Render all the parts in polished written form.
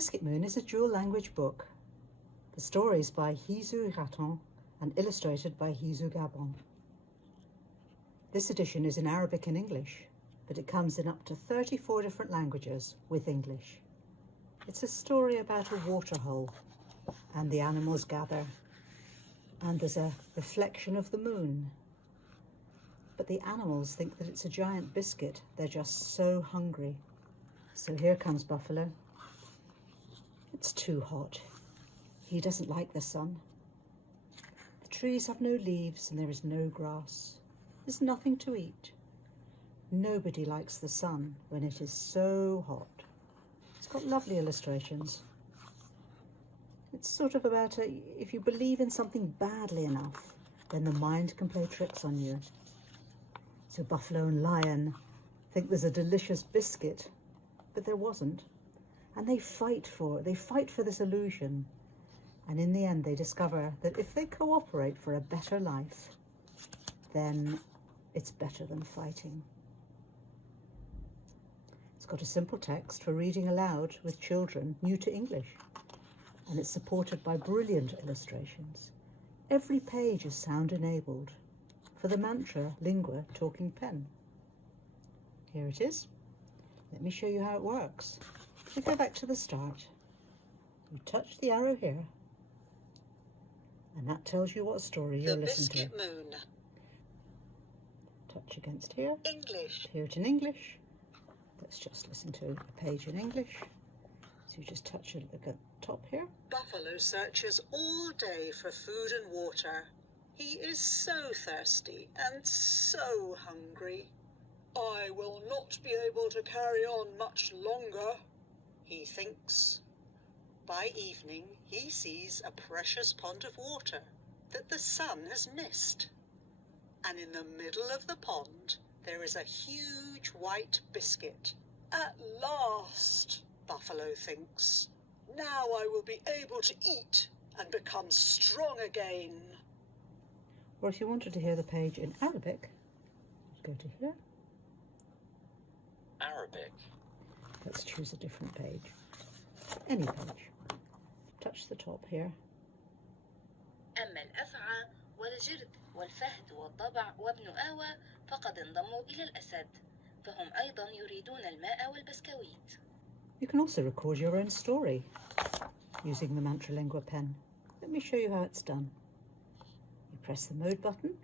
Biscuit Moon is a dual language book. The story is by Jesús Zatón and illustrated by Jesús Gabán. This edition is in Arabic and English, but it comes in up to 34 different languages with English. It's a story about a waterhole, and the animals gather, and there's a reflection of the moon. But the animals think that it's a giant biscuit. They're just so hungry. So here comes Buffalo. It's too hot. He doesn't like the sun. The trees have no leaves and there is no grass. There's nothing to eat. Nobody likes the sun when it is so hot. It's got lovely illustrations. It's sort of about if you believe in something badly enough, then the mind can play tricks on you. So Buffalo and Lion think there's a delicious biscuit, but there wasn't. And they fight for this illusion. And in the end, they discover that if they cooperate for a better life, then it's better than fighting. It's got a simple text for reading aloud with children new to English. And it's supported by brilliant illustrations. Every page is sound enabled for the mantra Lingua talking pen. Here it is. Let me show you how it works. We go back to the start. You touch the arrow here, and that tells you what story you're listening to. The Biscuit Moon. Touch against here. English. Hear it in English. Let's just listen to a page in English. So you just touch it at the top here. Buffalo searches all day for food and water. He is so thirsty and so hungry. I will not be able to carry on much longer, he thinks. By evening, he sees a precious pond of water that the sun has missed. And in the middle of the pond, there is a huge white biscuit. At last, Buffalo thinks. Now I will be able to eat and become strong again. Or if you wanted to hear the page in Arabic, go to here. Arabic. Let's choose a different page. Any page. Touch the top here. أما الأفعى والجرد والفهد والضبع وابن آوى فقد انضموا إلى الأسد فهم أيضا يريدون الماء والبسكويت. You can also record your own story using the Mantra Lingua pen. Let me show you how it's done. You press the mode button.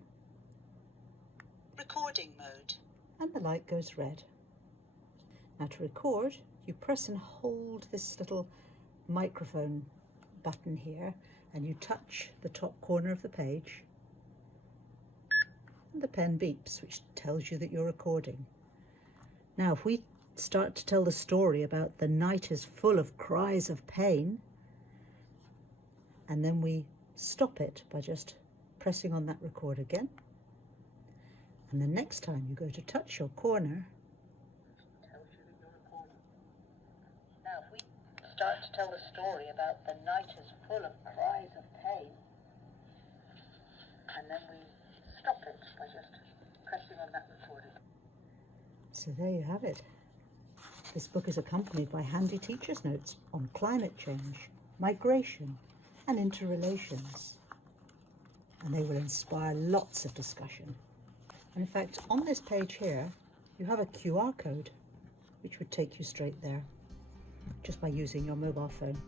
Recording mode. And the light goes red. Now to record, you press and hold this little microphone button here, and you touch the top corner of the page, and the pen beeps, which tells you that you're recording. Now if we start to tell the story about the night is full of cries of pain, and then we stop it by just pressing on that record again, and the next time you go to touch your corner, Now if we start to tell the story about the night is full of cries of pain, and then we stop it by just pressing on that recorder. so there you have it. This book is accompanied by handy teacher's notes on climate change, migration, and interrelations. And they will inspire lots of discussion. And in fact, on this page here, you have a QR code, which would take you straight there, just by using your mobile phone.